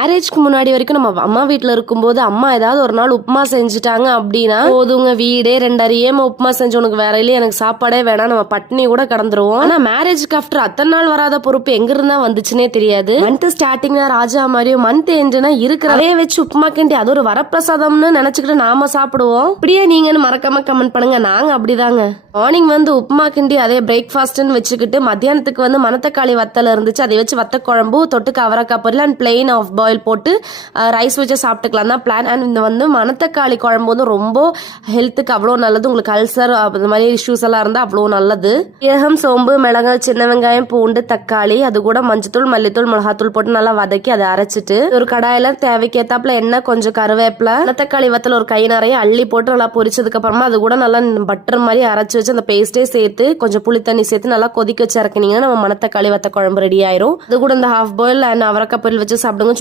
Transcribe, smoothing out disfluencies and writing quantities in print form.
மேரேஜ்க்கு முன்னாடி வரைக்கும் நம்ம அம்மா வீட்டுல இருக்கும்போது அம்மா ஏதாவது ஒரு நாள் உப்புமா செஞ்சுட்டாங்க அப்படின்னா போதுங்க, வீடே 2 அறியேமா உப்புமா செஞ்சு உனக்கு வேற இல்லையே எனக்கு சாப்பாடே வேணாம், நம்ம பட்னி கூட கடந்துருவோம். ஆனா மேரேஜ்க்கு ஆஃப்டர் அத்தனை நாள் வராத பொறுப்பு எங்க இருந்தா வந்துச்சுன்னே தெரியாது. மந்த் ஸ்டார்டிங்னா ராஜா மாதிரியும் மந்த் எண்டுனா இருக்கிறதே வச்சு உப்புமா கிண்டி அது ஒரு வரப்பிரசாதம்னு நினைச்சுக்கிட்டு நாம சாப்பிடுவோம். இப்படியே நீங்கன்னு மறக்காம கமெண்ட் பண்ணுங்க. நாங்க அப்படிதாங்க. மார்னிங் வந்து உப்புமா கிண்டி அதே பிரேக்ஃபாஸ்ட்னு வச்சுக்கிட்டு மத்தியானத்துக்கு வந்து மணத்தக்காளி வத்தல இருந்துச்சு, அதை வச்சு வத்த குழம்பு தொட்டுக்கு அவரைக்காய் பொரியல் அண்ட் பிளெயின் ஆஃப் பாயில் போட்டு ரைஸ் வச்சு சாப்பிட்டுக்கலாம் தான் பிளான். அண்ட் இந்த வந்து மணத்தக்காளி குழம்பு வந்து ரொம்ப ஹெல்த்துக்கு அவ்வளோ நல்லது. உங்களுக்கு அல்சர் அந்த மாதிரி இஷ்யூஸ் எல்லாம் இருந்தால் அவ்வளோ நல்லது. ஏகம், சோம்பு, மிளகாய், சின்ன வெங்காயம், பூண்டு, தக்காளி, அது கூட மஞ்சத்தூள், மல்லித்தூள், மிளகாத்தூள் போட்டு நல்லா வதக்கி அதை அரைச்சிட்டு ஒரு கடாயில தேவைக்கேத்தாப்புல எண்ணெய், கொஞ்சம் கருவேப்பிலை, மணத்தக்காளி வத்தல ஒரு கை நிறைய அள்ளி போட்டு நல்லா பொரிச்சதுக்கு அப்புறமா அது கூட நல்லா பட்டர் மாதிரி அரைச்சு வச்சு அந்த பேஸ்டே சேர்த்து கொஞ்சம் புளி தண்ணி சேர்த்து நல்லா கொதிக்க வச்சு இறக்குனீங்கன்னா நம்ம மணத்தக்காளி வத்த குழம்பு ரெடி ஆயிரும். அது கூட இந்த ஹாஃப் பாயில் அண்ட் அவரைக்காய் பொரியல் வச்சு சாப்பிடுங்க.